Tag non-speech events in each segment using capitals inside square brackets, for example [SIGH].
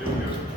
Yok yok.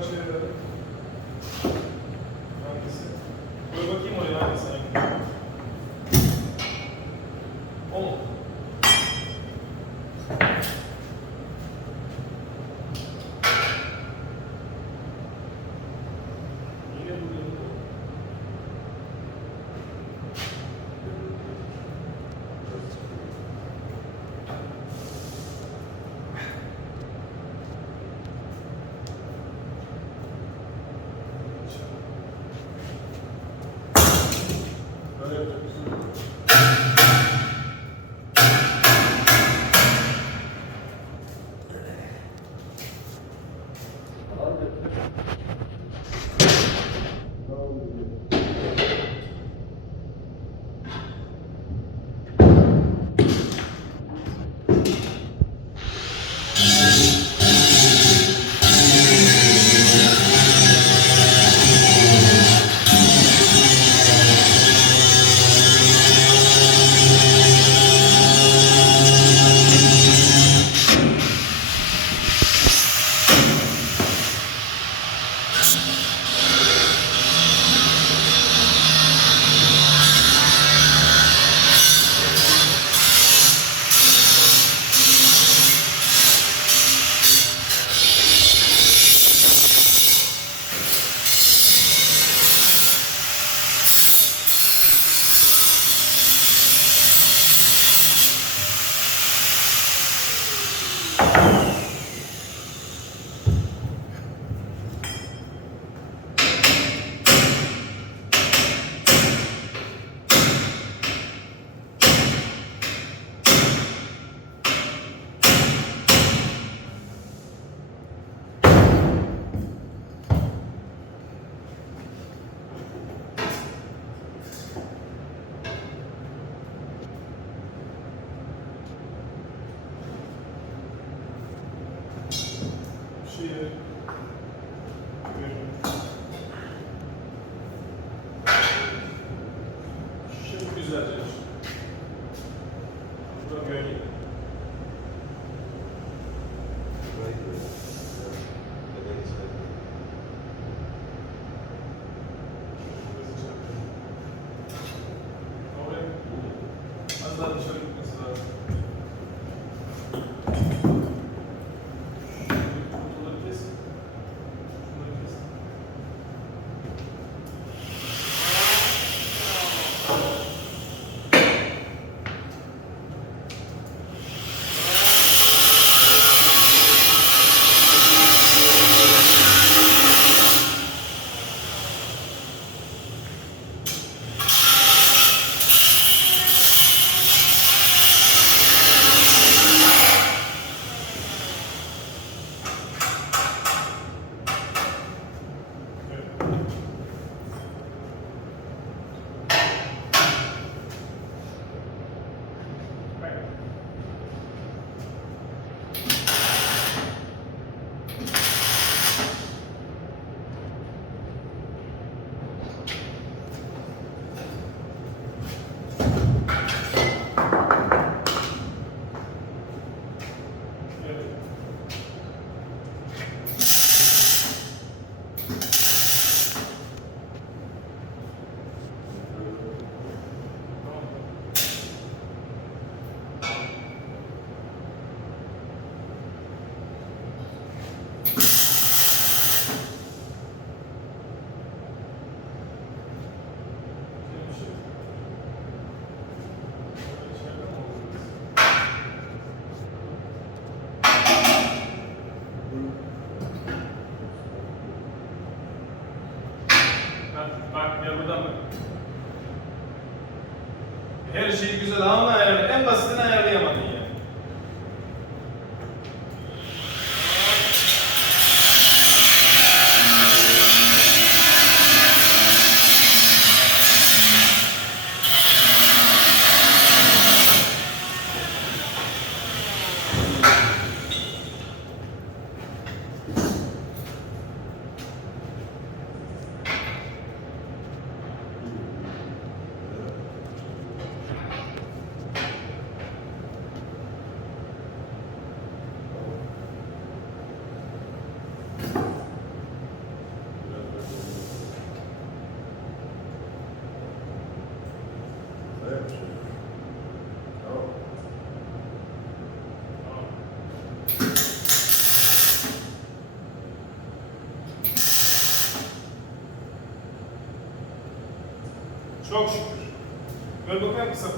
Küçük buradan bak. Her şeyi güzel ama ayarlı. En basitini ayarlayamadın eu não vou para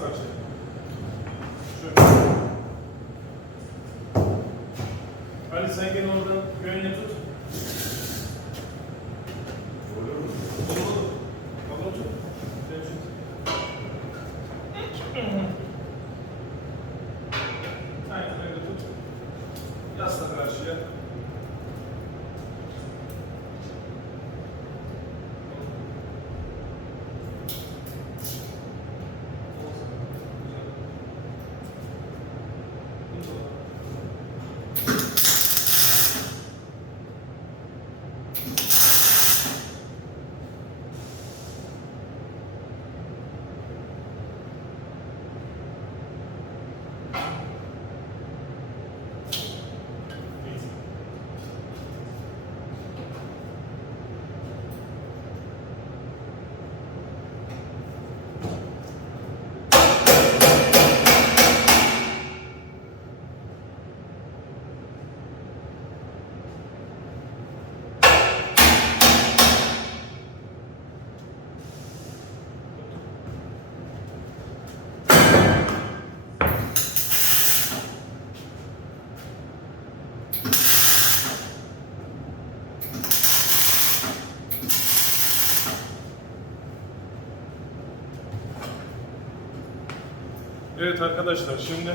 Evet arkadaşlar şimdi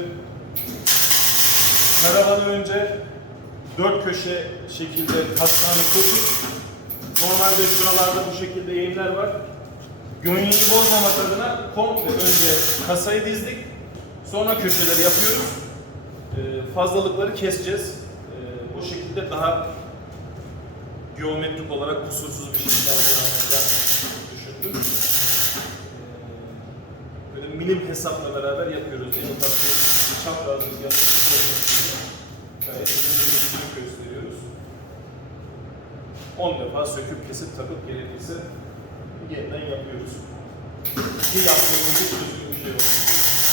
karavanı önce dört köşe şekilde katmanı koyduk. Normalde şuralarda bu şekilde eğimler var. Gönyeyi bozmamak adına komple önce kasayı dizdik. Sonra köşeleri yapıyoruz. Ee, fazlalıkları keseceğiz. Ee, o şekilde daha geometrik olarak kusursuz bir şekilde böyle milim hesapla beraber yapıyoruz. En ufak bir çaprazlık yapıyoruz. Gayet gösteriyoruz. 10 defa söküp kesip takıp gerekirse yeniden yapıyoruz. Ki yaptığımızda düzgün bir şey olsun.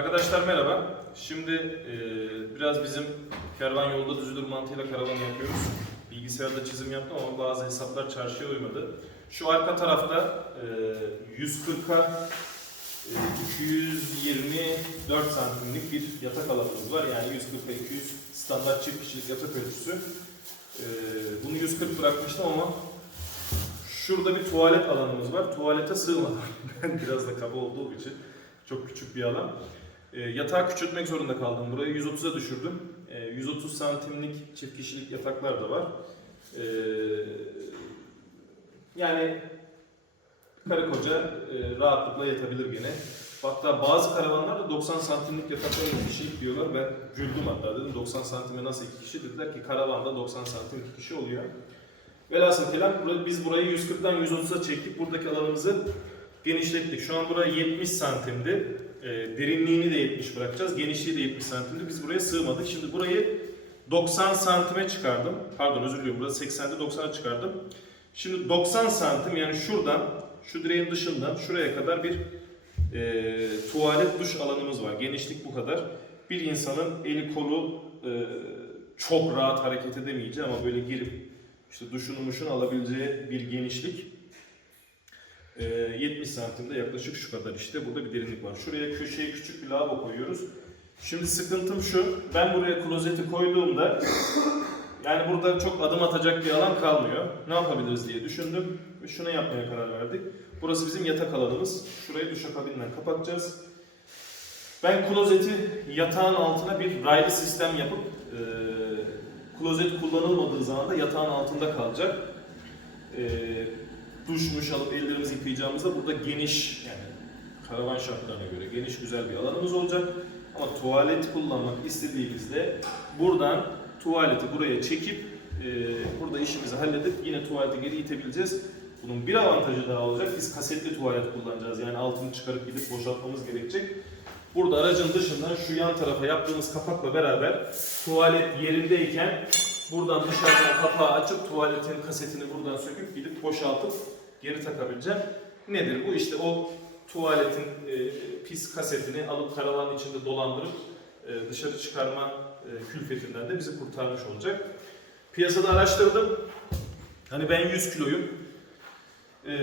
Arkadaşlar merhaba. Şimdi e, biraz bizim kervan yolda düzülür mantığıyla karavanı yapıyoruz. Bilgisayarda çizim yaptım ama bazı hesaplar çarşıya uymadı. Şu arka tarafta e, 140'a e, 224 santimlik bir yatak alanımız var. Yani 140'a 200 standart çift kişilik yatak ölçüsü. E, bunu 140 bırakmıştım ama şurada bir tuvalet alanımız var. Tuvalete sığmadım. [LAUGHS] Ben biraz da kaba olduğum için çok küçük bir alan. E, yatağı küçültmek zorunda kaldım. Burayı 130'a düşürdüm. E, 130 santimlik çift kişilik yataklar da var. E, yani karı koca e, rahatlıkla yatabilir gene. Hatta bazı karavanlar da 90 santimlik yataklara iki kişilik diyorlar. Ben güldüm hatta dedim 90 santime nasıl iki kişi dediler ki karavanda 90 santim iki kişi oluyor. Velhasıl kelam biz burayı 140'dan 130'a çektik. Buradaki alanımızı genişlettik. Şu an buraya 70 santimdi. E, derinliğini de 70 bırakacağız. Genişliği de 70 santimdi. Biz buraya sığmadık. Şimdi burayı 90 santime çıkardım. Pardon özür diliyorum. Burası 80'de 90'a çıkardım. Şimdi 90 santim yani şuradan şu direğin dışından şuraya kadar bir e, tuvalet duş alanımız var. Genişlik bu kadar. Bir insanın eli kolu e, çok rahat hareket edemeyeceği ama böyle girip işte duşunu muşunu alabileceği bir genişlik. E, 70 santimde yaklaşık şu kadar işte. Burada bir derinlik var. Şuraya köşeye küçük bir lavabo koyuyoruz. Şimdi sıkıntım şu. Ben buraya klozeti koyduğumda yani burada çok adım atacak bir alan kalmıyor. Ne yapabiliriz diye düşündüm ve şunu yapmaya karar verdik. Burası bizim yatak alanımız. Şurayı duşakabinden kapatacağız. Ben klozeti yatağın altına bir raylı sistem yapıp e, klozet kullanılmadığı zaman da yatağın altında kalacak. E, duş muş alıp ellerimizi yıkayacağımızda burada geniş yani karavan şartlarına göre geniş güzel bir alanımız olacak. Ama tuvalet kullanmak istediğimizde buradan tuvaleti buraya çekip e, burada işimizi halledip yine tuvaleti geri itebileceğiz. Bunun bir avantajı daha olacak. Biz kasetli tuvalet kullanacağız. Yani altını çıkarıp gidip boşaltmamız gerekecek. Burada aracın dışından şu yan tarafa yaptığımız kapakla beraber tuvalet yerindeyken buradan dışarıdan kapağı açıp tuvaletin kasetini buradan söküp gidip boşaltıp geri takabileceğim. Nedir bu? İşte o tuvaletin e, pis kasetini alıp karavanın içinde dolandırıp e, dışarı çıkarma e, külfetinden de bizi kurtarmış olacak. Piyasada araştırdım. Hani ben 100 kiloyum. E,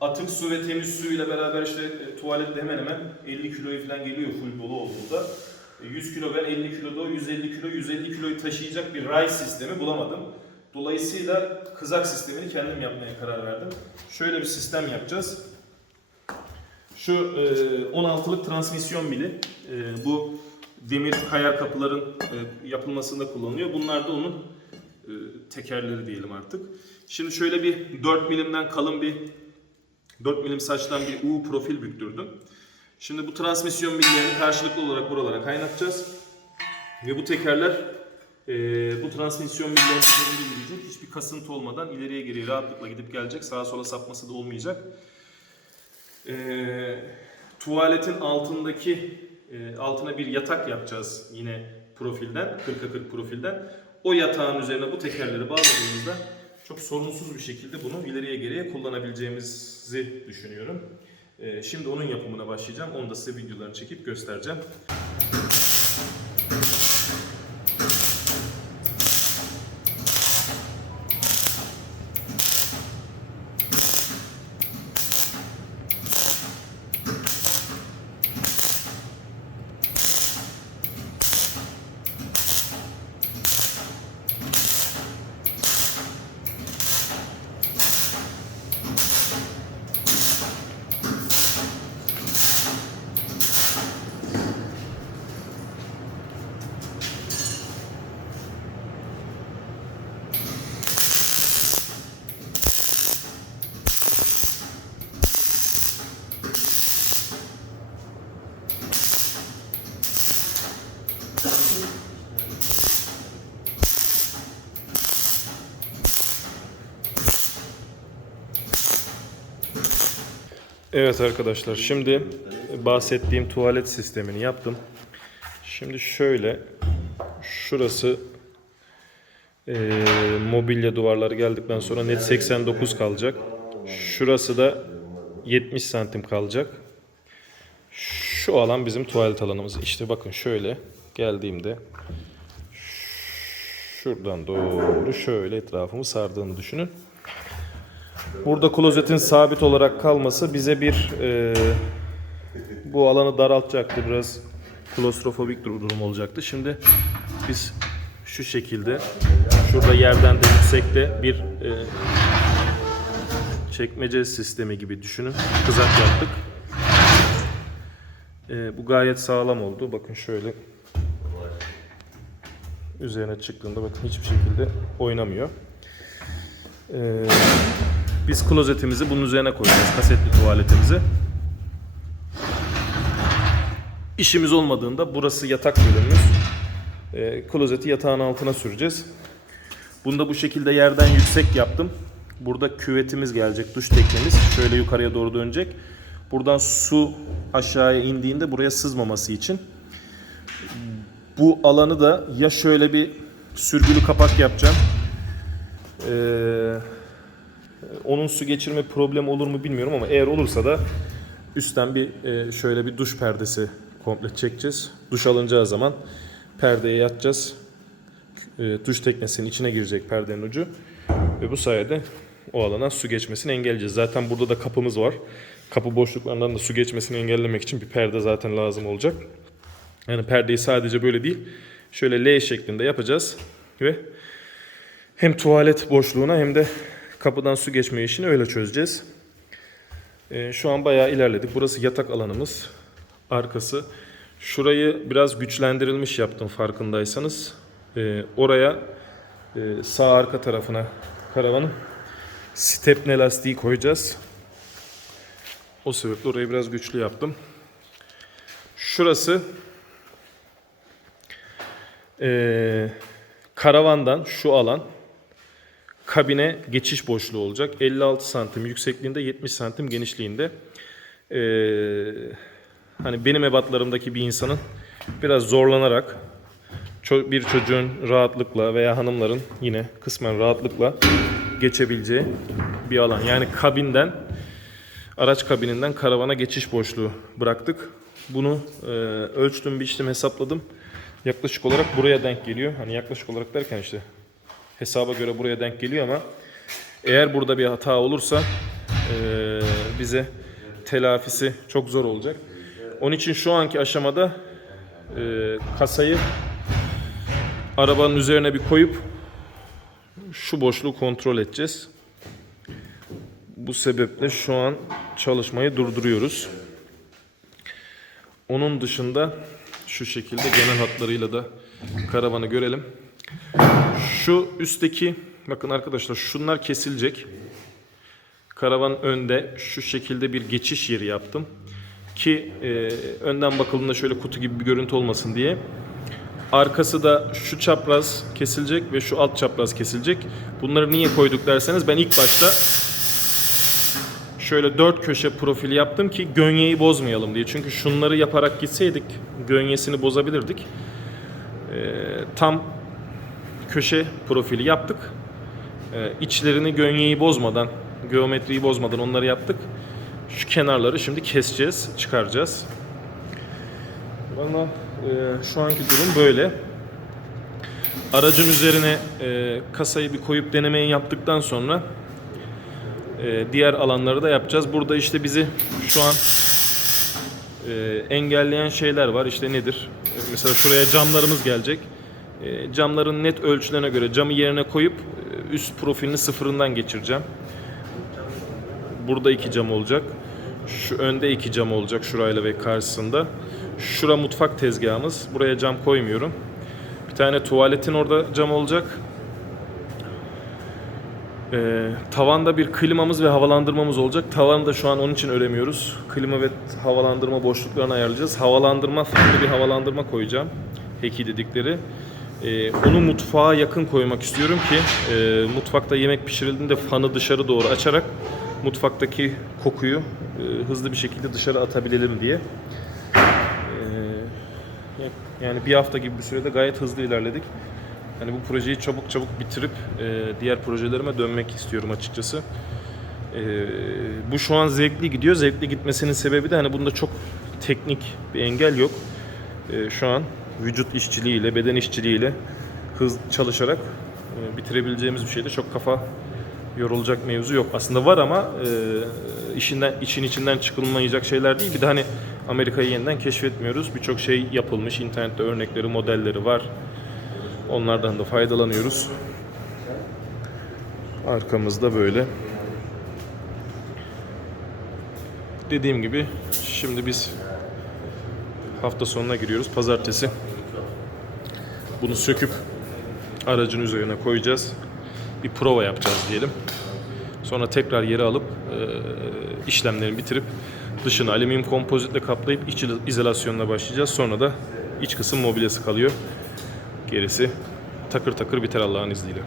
atık su ve temiz su ile beraber işte e, tuvalette hemen hemen 50 kiloyu falan geliyor full dolu olduğunda. E, 100 kilo ben 50 kilo da o 150 kilo 150 kiloyu taşıyacak bir ray sistemi bulamadım. Dolayısıyla kızak sistemini kendim yapmaya karar verdim. Şöyle bir sistem yapacağız. Şu e, 16'lık transmisyon mili. E, bu demir kayar kapıların e, yapılmasında kullanılıyor. Bunlar da onun e, tekerleri diyelim artık. Şimdi şöyle bir 4 milimden kalın bir 4 milim saçtan bir U profil büktürdüm. Şimdi bu transmisyon millerini karşılıklı olarak buralara kaynatacağız. Ve bu tekerler e, bu transmisyon millerinin üzerinde. Hiçbir kasıntı olmadan ileriye geriye rahatlıkla gidip gelecek. Sağa sola sapması da olmayacak. E, tuvaletin altındaki e, altına bir yatak yapacağız yine profilden, 40'a 40 profilden. O yatağın üzerine bu tekerleri bağladığımızda çok sorunsuz bir şekilde bunu ileriye geriye kullanabileceğimizi düşünüyorum. E, şimdi onun yapımına başlayacağım. Onu da size videolarını çekip göstereceğim. Evet arkadaşlar şimdi bahsettiğim tuvalet sistemini yaptım. Şimdi şöyle şurası eee, mobilya duvarları geldikten sonra net 89 kalacak. Şurası da 70 santim kalacak. Şu alan bizim tuvalet alanımız. İşte bakın şöyle geldiğimde şuradan doğru şöyle etrafımı sardığını düşünün. Burada klozetin sabit olarak kalması bize bir e, bu alanı daraltacaktı. Biraz klostrofobik durum olacaktı. Şimdi biz şu şekilde şurada yerden de yüksekte bir e, çekmece sistemi gibi düşünün. Kızak yaptık. E, bu gayet sağlam oldu. Bakın şöyle üzerine çıktığında bakın hiçbir şekilde oynamıyor. E, biz klozetimizi bunun üzerine koyacağız. Kasetli tuvaletimizi. İşimiz olmadığında burası yatak bölümümüz. E, klozeti yatağın altına süreceğiz. Bunu da bu şekilde yerden yüksek yaptım. Burada küvetimiz gelecek, duş teknemiz. Şöyle yukarıya doğru dönecek. Buradan su aşağıya indiğinde buraya sızmaması için. Bu alanı da ya şöyle bir sürgülü kapak yapacağım. Ee, onun su geçirme problemi olur mu bilmiyorum ama eğer olursa da üstten bir e, şöyle bir duş perdesi komple çekeceğiz. Duş alınacağı zaman perdeye yatacağız. E, duş teknesinin içine girecek perdenin ucu ve bu sayede o alana su geçmesini engelleyeceğiz. Zaten burada da kapımız var. Kapı boşluklarından da su geçmesini engellemek için bir perde zaten lazım olacak. Yani perdeyi sadece böyle değil, şöyle L şeklinde yapacağız ve hem tuvalet boşluğuna hem de kapıdan su geçme işini öyle çözeceğiz. Ee, şu an bayağı ilerledik. Burası yatak alanımız. Arkası. Şurayı biraz güçlendirilmiş yaptım farkındaysanız. Ee, oraya e, sağ arka tarafına karavanın stepne lastiği koyacağız. O sebeple orayı biraz güçlü yaptım. Şurası e, karavandan şu alan kabine geçiş boşluğu olacak. 56 santim yüksekliğinde 70 santim genişliğinde. Ee, hani benim ebatlarımdaki bir insanın biraz zorlanarak bir çocuğun rahatlıkla veya hanımların yine kısmen rahatlıkla geçebileceği bir alan. Yani kabinden araç kabininden karavana geçiş boşluğu bıraktık. Bunu e, ölçtüm, biçtim, hesapladım. Yaklaşık olarak buraya denk geliyor. Hani yaklaşık olarak derken işte hesaba göre buraya denk geliyor ama eğer burada bir hata olursa eee, bize telafisi çok zor olacak. Onun için şu anki aşamada eee, kasayı arabanın üzerine bir koyup şu boşluğu kontrol edeceğiz. Bu sebeple şu an çalışmayı durduruyoruz. Onun dışında şu şekilde genel hatlarıyla da karavanı görelim. Şu üstteki bakın arkadaşlar şunlar kesilecek. Karavan önde şu şekilde bir geçiş yeri yaptım. Ki e, önden bakıldığında şöyle kutu gibi bir görüntü olmasın diye. Arkası da şu çapraz kesilecek ve şu alt çapraz kesilecek. Bunları niye koyduk derseniz ben ilk başta şöyle dört köşe profili yaptım ki gönyeyi bozmayalım diye. Çünkü şunları yaparak gitseydik gönyesini bozabilirdik. Ee, tam köşe profili yaptık. Ee, içlerini gönyeyi bozmadan, geometriyi bozmadan onları yaptık. Şu kenarları şimdi keseceğiz, çıkaracağız. Valla e, şu anki durum böyle. Aracın üzerine e, kasayı bir koyup denemeyi yaptıktan sonra e, diğer alanları da yapacağız. Burada işte bizi şu an engelleyen şeyler var. İşte nedir? Mesela şuraya camlarımız gelecek. E, camların net ölçülerine göre camı yerine koyup e, üst profilini sıfırından geçireceğim. Burada iki cam olacak. Şu önde iki cam olacak şurayla ve karşısında. Şura mutfak tezgahımız. Buraya cam koymuyorum. Bir tane tuvaletin orada cam olacak. Ee, tavanda bir klimamız ve havalandırmamız olacak. Tavanı da şu an onun için öremiyoruz. Klima ve havalandırma boşluklarını ayarlayacağız. Havalandırma, farklı bir havalandırma koyacağım. Heki dedikleri. Ee, onu mutfağa yakın koymak istiyorum ki e, mutfakta yemek pişirildiğinde fanı dışarı doğru açarak mutfaktaki kokuyu e, hızlı bir şekilde dışarı atabilirim diye. Ee, yani bir hafta gibi bir sürede gayet hızlı ilerledik. Hani bu projeyi çabuk çabuk bitirip e, diğer projelerime dönmek istiyorum açıkçası. E, bu şu an zevkli gidiyor. Zevkli gitmesinin sebebi de hani bunda çok teknik bir engel yok. E, şu an vücut işçiliğiyle, beden işçiliğiyle hız çalışarak e, bitirebileceğimiz bir şeyde çok kafa yorulacak mevzu yok. Aslında var ama e, işinden için içinden çıkılmayacak şeyler değil. Bir de hani Amerika'yı yeniden keşfetmiyoruz. Birçok şey yapılmış. internette örnekleri, modelleri var. Onlardan da faydalanıyoruz. Arkamızda böyle. Dediğim gibi şimdi biz hafta sonuna giriyoruz. Pazartesi. Bunu söküp aracın üzerine koyacağız. Bir prova yapacağız diyelim. Sonra tekrar yere alıp e, işlemlerini bitirip dışını alüminyum kompozitle kaplayıp iç izolasyonuna başlayacağız. Sonra da iç kısım mobilyası kalıyor. Gerisi takır takır biter Allah'ın izniyle.